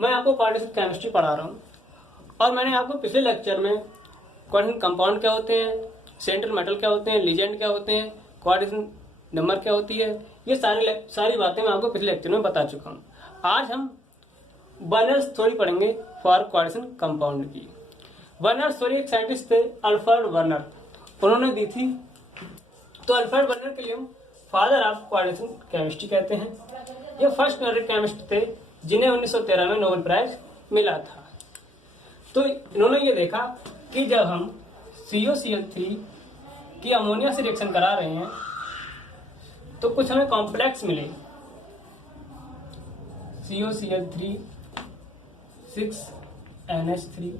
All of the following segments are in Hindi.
मैं आपको कोऑर्डिनेशन केमिस्ट्री पढ़ा रहा हूँ और मैंने आपको पिछले लेक्चर में कोऑर्डिनेशन कंपाउंड क्या होते हैं, सेंट्रल मेटल क्या होते हैं, लिगेंड क्या होते हैं, कोऑर्डिनेशन नंबर क्या होती है, ये सारी बातें मैं आपको पिछले लेक्चर में बता चुका हूँ। आज हम बर्नर्स थ्योरी पढ़ेंगे फॉर कोऑर्डिनेशन कंपाउंड की। बर्नर्स थ्योरी एक साइंटिस्ट थे अल्फ्रेड वर्नर, उन्होंने दी थी। तो अल्फ्रेड वर्नर के लिए हम फादर ऑफ कोऑर्डिनेशन केमिस्ट्री कहते हैं। ये फर्स्ट केमिस्ट थे जिन्हें 1913 में नोबेल प्राइज मिला था। तो इन्होंने ये देखा कि जब हम COCl3 की अमोनिया से रिएक्शन करा रहे हैं तो कुछ हमें कॉम्प्लेक्स मिले, COCl3 6NH3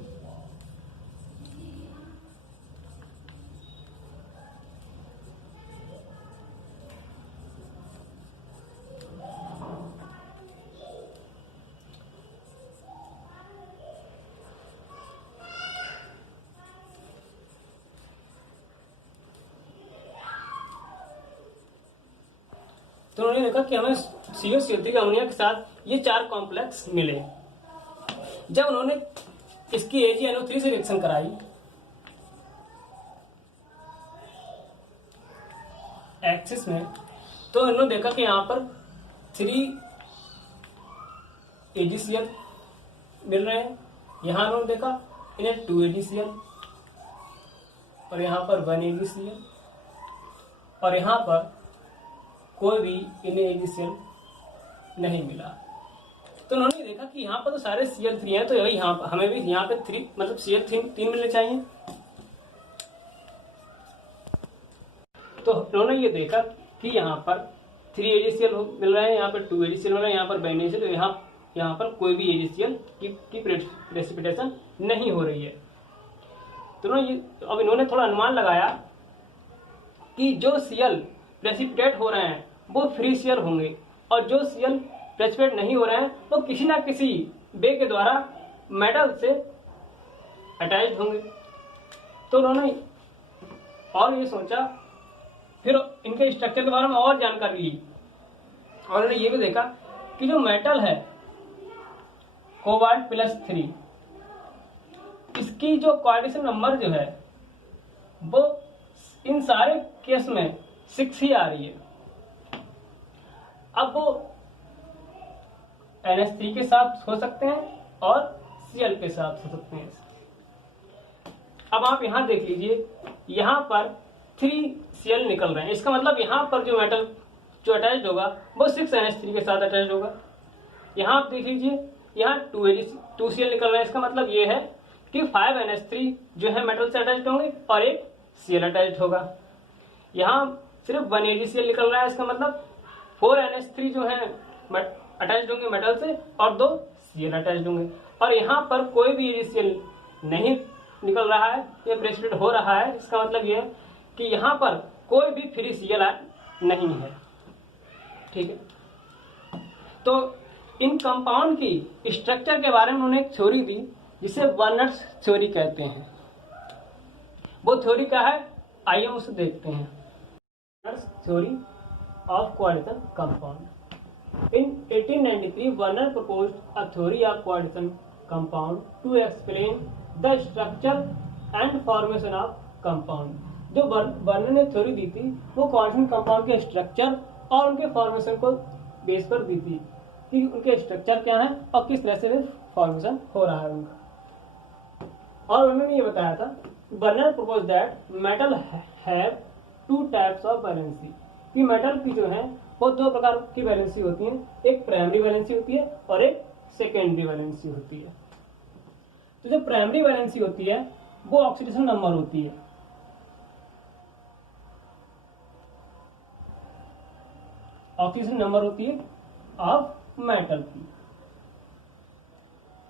तो उन्होंने देखा कि हमें COCl3 अमोनिया के साथ ये 4 कॉम्प्लेक्स मिले। जब उन्होंने इसकी AgNO3 से रिएक्शन कराई एक्सिस में, तो इन्होंने देखा कि यहाँ पर 3 AgCl मिल रहे हैं। यहाँ उन्होंने देखा इन्हें 2 AgCl और यहाँ पर 1 AgCl और यहाँ पर कोई भी इन्हें AgCl नहीं मिला। तो उन्होंने देखा कि यहाँ पर तो सारे Cl3 हैं, तो यहाँ हमें भी यहाँ पे 3 मतलब Cl3 मिलने चाहिए। तो उन्होंने ये देखा कि यहाँ पर 3 AgCl मिल रहे हैं, यहाँ पर 2 AgCl मिल रहे हैं, यहाँ पर 1 AgCl, यहाँ पर कोई भी AgCl की प्रेसिपिटेशन नहीं हो रही है। तो अब इन्होंने थोड़ा अनुमान लगाया कि जो Cl प्रेसिपिटेट हो रहे हैं वो फ्री Cl होंगे और जो Cl प्रेसिपिटेट नहीं हो रहे हैं वो किसी ना किसी वे के द्वारा मेटल से अटैच्ड होंगे। तो उन्होंने और ये सोचा, फिर इनके स्ट्रक्चर के बारे में और जानकारी ली और उन्होंने ये भी देखा कि जो मेटल है कोबाल्ट +3, इसकी जो कोऑर्डिनेशन नंबर जो है वो इन सारे केस में 6 ही आ रही है। अब वो NH3 के साथ हो सकते हैं और Cl के साथ हो सकते हैं। अब आप यहां देख लीजिए, यहां पर 3 Cl निकल रहे हैं, इसका मतलब यहां पर जो मेटल जो अटैच्ड होगा वो 6NH3 के साथ अटैच्ड होगा। यहां आप देख लीजिए, यहाँ 2 Cl निकल रहे हैं, इसका मतलब ये है कि 5NH3 जो है मेटल से अटैच्ड होंगे और एक Cl अटैच्ड होगा। यहाँ सिर्फ 1 AgCl निकल रहा है, इसका मतलब 4NH3 जो है अटैच्ड होंगे मेटल से और 2 Cl अटैच्ड होंगे। और यहाँ पर कोई भी AgCl नहीं निकल रहा है, ये प्रेसिपिटेट हो रहा है, इसका मतलब ये है कि यहाँ पर कोई भी फ्री Cl नहीं है। ठीक है, तो इन कंपाउंड की स्ट्रक्चर के बारे में उन्होंने एक थ्योरी दी जिसे बर्नर्स थ्योरी कहते हैं। वो थ्योरी क्या है, आइए हम उसे देखते हैं। Werner's theory of coordination compound. In 1893, Werner proposed a theory of coordination compound to explain the structure and formation of compound. जो वर्नर ने थ्योरी दी थी वो कोऑर्डिनेशन कंपाउंड के स्ट्रक्चर और उनके फॉर्मेशन को बेस पर दी थी कि उनके स्ट्रक्चर क्या है और किस तरह से फॉर्मेशन हो रहा है उनका। और उन्होंने ये बताया था, Werner propose that metal have 2 types of valency, कि मेटल की जो है वो 2 प्रकार की वैलेंसी होती है, एक प्राइमरी वैलेंसी होती है और एक सेकेंडरी वैलेंसी होती है। तो जो प्राइमरी वैलेंसी होती है वो ऑक्सीडेशन नंबर होती है, ऑक्सीडेशन नंबर होती है ऑफ मेटल की,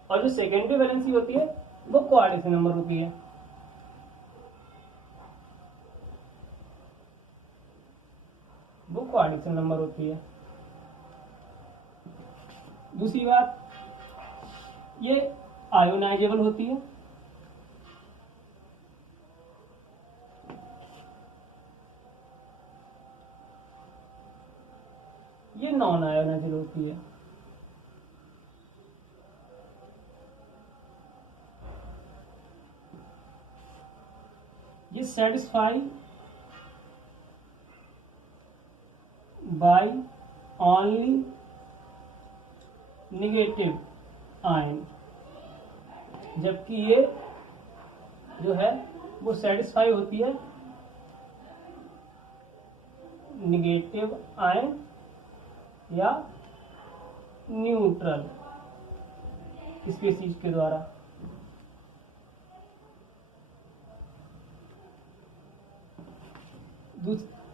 और जो सेकेंडरी वैलेंसी होती है वो कोऑर्डिनेशन नंबर होती है। वो कोऑर्डिनेशन नंबर होती है। दूसरी बात, ये आयोनाइजेबल होती है, ये नॉन आयोनाइजेबल होती है। Is satisfy by only negative ion, जबकि ये जो है वो सेटिस्फाई होती है नेगेटिव आयन या न्यूट्रल स्पीशीज के द्वारा।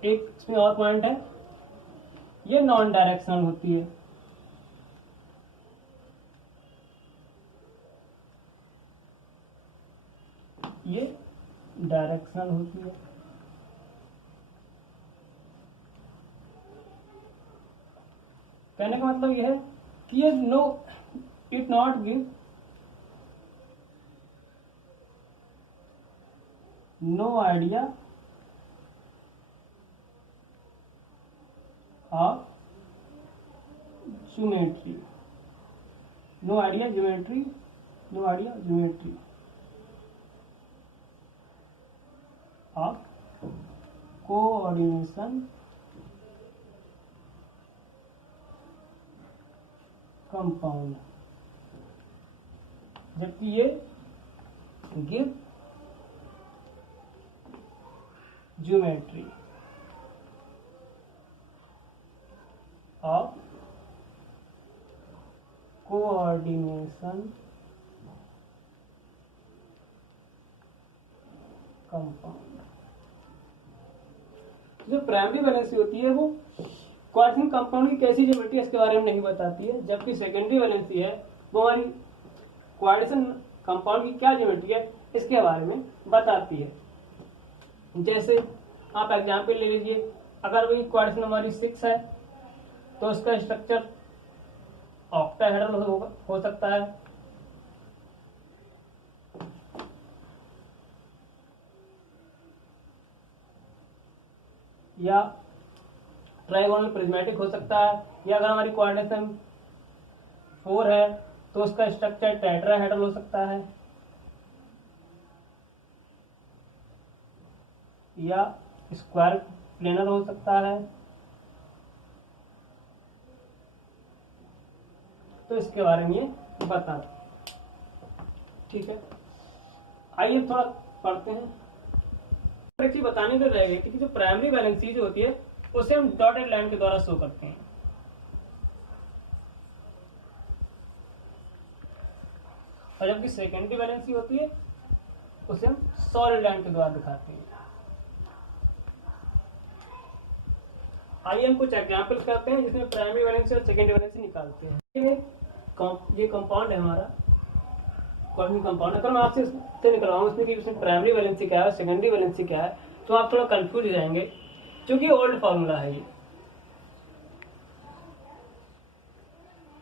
एक इसमें और पॉइंट है, ये नॉन डायरेक्शनल होती है। ये डायरेक्शनल होती है। कहने का मतलब यह है कि ये it not give no idea of geometry, no idea geometry of coordination compound, जबकि ये give geometry of coordination compound. जो प्राइमरी वैलेंसी होती है वो क्वाड्रेटिक कंपाउंड की कैसी ज्योमेट्री है इसके बारे में नहीं बताती है, जबकि सेकेंडरी वैलेंसी है वो हमारी क्वाड्रेटिक कंपाउंड की क्या ज्योमेट्री है इसके बारे में बताती है। जैसे आप एग्जाम्पल ले लीजिए, अगर वही क्वाड्रेटिक हमारी 6 है तो उसका स्ट्रक्चर ऑक्टाहेड्रल हो सकता है, या ट्राइगोनल प्रिज्मेटिक हो सकता है, या अगर हमारी कोऑर्डिनेशन 4 है तो उसका स्ट्रक्चर टेट्राहेड्रल हो सकता है, या स्क्वायर प्लेनर हो सकता है। तो इसके बारे में ये बता, ठीक है। आइए थोड़ा पढ़ते हैं। एक चीज बताने को रहेगा कि जो प्राइमरी वैलेंसी जो होती है उसे हम डॉटेड लाइन के द्वारा शो करते हैं, और जबकि सेकेंडरी वैलेंसी होती है उसे हम सॉलिड लाइन के द्वारा दिखाते हैं। आइए हम कुछ एग्जाम्पल करते हैं जिसमें प्राइमरी वैलेंसी और सेकेंडरी वैलेंसी निकालते हैं। ये कंपाउंड है हमारा क्वाड्रेटिक कंपाउंड। अगर मैं आपसे इससे निकलवाऊं इसमें कि इसमें प्राइमरी वैलेंसी क्या है सेकेंडरी वैलेंसी क्या है तो आप थोड़ा कंफ्यूज हो जाएंगे, क्योंकि ओल्ड फॉर्मूला है ये।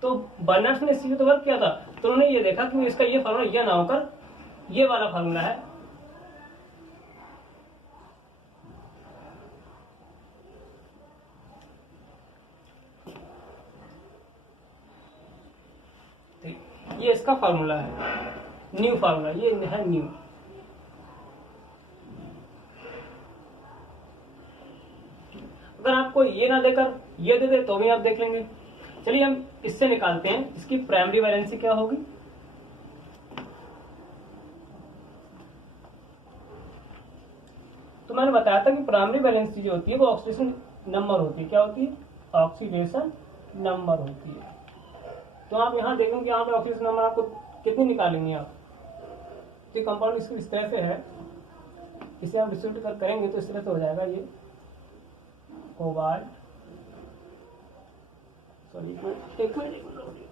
तो बर्नर्स ने इसी तो वर्क किया था, तो उन्होंने ये देखा कि इसका ये फॉर्मूला यह ना होकर ये वाला फॉर्मूला है। ये इसका फॉर्मूला है, न्यू फॉर्मूला, ये है न्यू। अगर आपको ये ना देकर ये दे दे तो भी आप देख लेंगे। चलिए हम इससे निकालते हैं इसकी प्राइमरी वैलेंसी क्या होगी। तो मैंने बताया था कि प्राइमरी वैलेंसी जो होती है वो ऑक्सीडेशन नंबर होती है। क्या होती है? ऑक्सीडेशन नंबर होती है। तो आप यहाँ देखेंगे यहाँ पे ऑक्सीडेशन नंबर आपको कितनी निकालेंगे आप। तो कंपाउंड इस तरह से है, इसे हम डिस्ट्रीब्यूट करेंगे तो इस तरह से हो जाएगा ये कोबाल्ट, सॉरी एक मिनट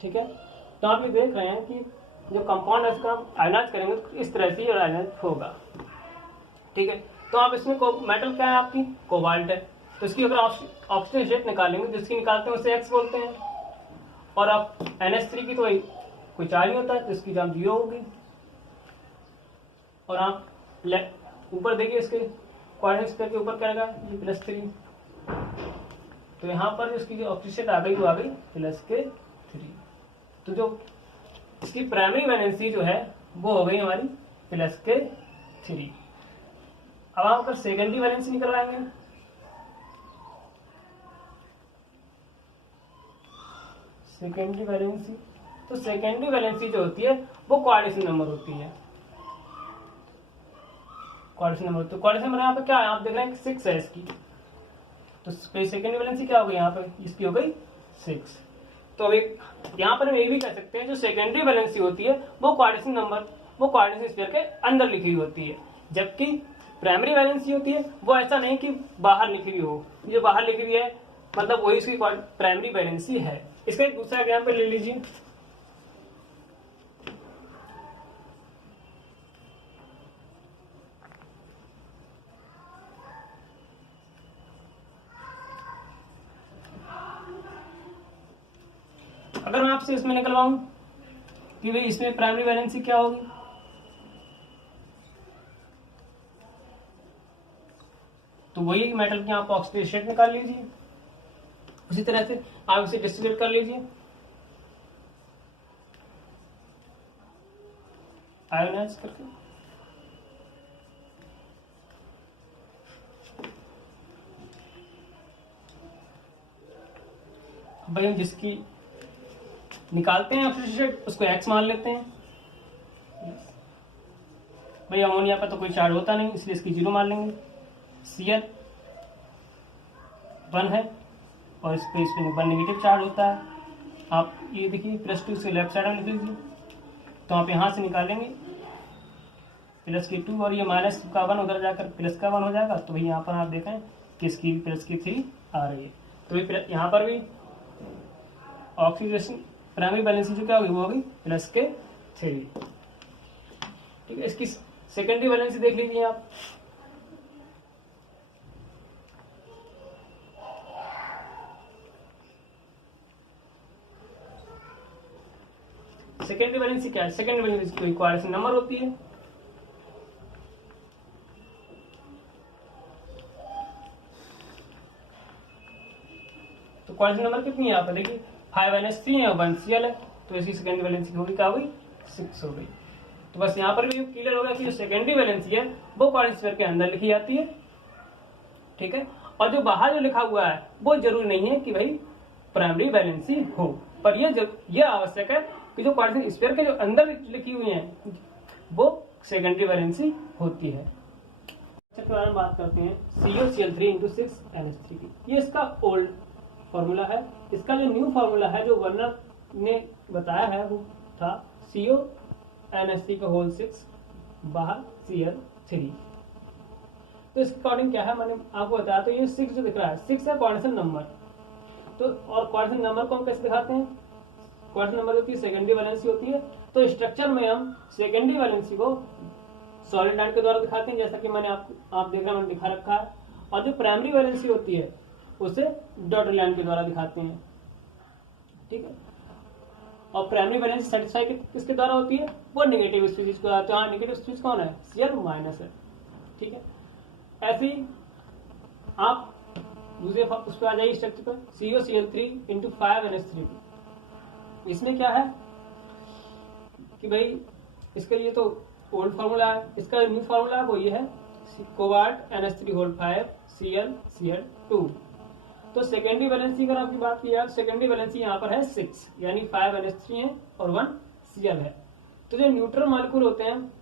ठीक है। तो आप ये देख रहे हैं कि जो कंपाउंड है इसका आयनाइज करेंगे तो इस तरह से आयनाइज होगा, ठीक है। तो आप इसमें मेटल क्या है आपकी कोबाल्ट है, तो इसकी अगर ऑक्सीजन स्टेट निकालेंगे जिसकी निकालते हैं उसे एक्स बोलते हैं, और आप NH3 की तो वही कोई चार्ज नहीं होता है तो इसकी एग्जाम 0 होगी। और आप ऊपर देखिए इसके कोऑर्डिनेट स्क्वायर के ऊपर क्या आएगा, ये +3, तो यहाँ पर इसकी जो ऑक्सीजन आ गई वो आ गई +3। तो जो इसकी प्राइमरी वैलेंसी जो है वो हो गई हमारी +3। अब हम अगर सेकेंडरी वैलेंसी निकलवाएंगे, सेकेंडरी वैलेंसी, तो सेकेंडरी वैलेंसी जो होती है वो कोऑर्डिनेशन नंबर होती है। कोऑर्डिनेशन नंबर, तो कोऑर्डिनेशन नंबर यहाँ पे क्या है, आप देख रहे हैं 6 है इसकी, तो सेकेंडरी वैलेंसी क्या हो गई यहाँ पे, इसकी हो गई 6। तो अब एक यहाँ पर हम ये भी कह सकते हैं जो सेकेंडरी वैलेंसी होती है वो कोऑर्डिनेशन नंबर, वो कोऑर्डिनेशन स्फीयर के अंदर लिखी हुई होती है, जबकि प्राइमरी वैलेंसी होती है वो ऐसा नहीं कि बाहर लिखी हुई हो, जो बाहर लिखी हुई है मतलब वही उसकी प्राइमरी वैलेंसी है। इसका एक दूसरा एग्जाम्पल ले लीजिए, अगर मैं आपसे इसमें निकलवाऊं कि भाई इसमें प्राइमरी वैलेंसी क्या होगी, तो वही मेटल की आप ऑक्सीडेज स्टेट निकाल लीजिए, उसी तरह से आप इसे डिस्ट्रीब्यूट कर लीजिए आयोनाइज करके। भाई हम जिसकी निकालते हैं ऑक्सीडेज स्टेट उसको X मान लेते हैं। भाई अमोनिया पर तो कोई चार्ज होता नहीं इसलिए इसकी 0 मान लेंगे। Cl 1 है और इस पे 1 नेगेटिव चार्ज होता है। आप ये देखिए +2 से लेफ्ट साइड में लिख लीजिए, तो आप यहाँ से निकालेंगे +2 और ये -1 उधर जाकर +1 हो जाएगा, तो भाई यहाँ पर आप देखें कि इसकी +3 आ रही है। तो यहाँ पर भी ऑक्सीडेशन प्राइमरी वैलेंसी जो क्या होगी वो होगी +3। ठीक है, इसकी सेकेंडरी वैलेंसी देख लीजिए आप, सेकेंडरी वैलेंसी क्या है, सेकेंडरी वैलेंसी कोई कोऑर्डिनेशन नंबर होती है। तो कोऑर्डिनेशन नंबर कितनी है यहाँ पर देखिए 5NH3 है और 1 Cl है, तो इसकी सेकेंडरी वैलेंसी होगी क्या होगी 6 हो गई। तो बस यहाँ पर भी क्लियर हो गया कि जो सेकेंडरी वैलेंसी है वो कोऑर्डिनेट स्फीयर के अंदर लिखी जाती है। ठीक है, और जो बाहर जो लिखा हुआ है वो जरूरी नहीं है कि भाई प्राइमरी वैलेंसी हो, पर यह आवश्यक है कि जो कोऑर्डिनेट स्फीयर के जो अंदर लिखी हुई है वो सेकेंडरी वैलेंसी होती है। के बारे में बात करते हैं CuCl3 × 6NH3 की। ये इसका ओल्ड फॉर्मूला है। इसका जो न्यू फॉर्मूला है जो वर्नर ने बताया है वो था CuNH3 बाहर Cl3। तो इसके अकॉर्डिंग क्या है मैंने आपको बताया, तो ये 6 जो दिख रहा है 6 है कोऑर्डिनेशन नंबर। तो और कोऑर्डिनेशन नंबर को हम कैसे दिखाते हैं, कोऑर्डिनेशन नंबर होती है सेकेंडरी वैलेंसी होती है। तो स्ट्रक्चर में हम सेकेंडरी वैलेंसी को सॉलिड लाइन के द्वारा दिखाते हैं, जैसा कि मैंने आप देख रहे हैं मैंने दिखा रखा है। और जो प्राइमरी वैलेंसी होती है उसे डॉटेड लाइन के द्वारा दिखाते हैं। ठीक है, और प्राइमरी वैलेंसी सेटिस्फाई किसके द्वारा होती है, वो नेगेटिव स्पीसीज को। तो यहाँ नेगेटिव स्पीसीज कौन है, Cl- है। ठीक है, ऐसे ही आप दूसरे उस पर आ जाइए स्ट्रक्चर पर CuCl3 × 5NH3। इसमें क्या है कि भाई इसका ये तो ओल्ड फार्मूला है, इसका न्यू फार्मूला है वो ये है कोबाल्ट NH3 ClCl2। तो सेकेंडरी वैलेंसी अगर आपकी बात की जाए, सेकेंडरी वैलेंसी यहाँ पर है 6, यानी 5NH3 है और 1 Cl है। तो जो न्यूट्रल मॉलिक्यूल होते हैं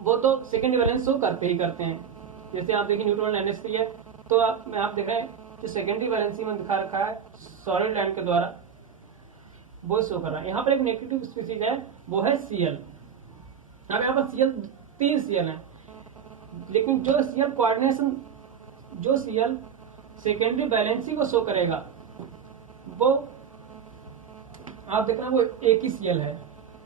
वो तो सेकेंडरी वैलेंस शो करते ही करते हैं। जैसे आप देखिए न्यूट्रल NH3 है, तो आप देख रहे हैं कि सेकेंडरी वैलेंसी में दिखा रखा है सॉलिड लाइन के द्वारा वो शो कर रहा है। यहाँ पर एक नेगेटिव स्पीसीज है वो है Cl। अब यहाँ पर Cl 3 Cl है, लेकिन जो Cl कोऑर्डिनेशन, जो Cl सेकेंडरी वैलेंसी को शो करेगा वो आप देख रहे हैं वो एक ही Cl है।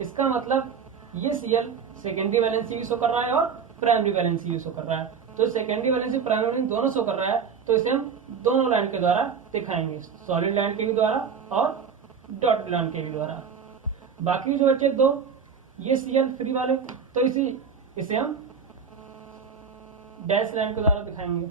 इसका मतलब ये Cl सेकेंडरी वैलेंसी भी शो कर रहा है और प्राइमरी वैलेंसी भी शो कर रहा है। तो सेकेंडरी वैलेंसी प्राइमरी वैलेंसी दोनों शो कर रहा है, तो इसे हम दोनों लाइन के द्वारा दिखाएंगे, सॉलिड लाइन के भी द्वारा और डॉटेड लाइन के भी द्वारा। बाकी जो बचे दो ये Cl फ्री वाले, तो इसे हम डैश लाइन के द्वारा दिखाएंगे।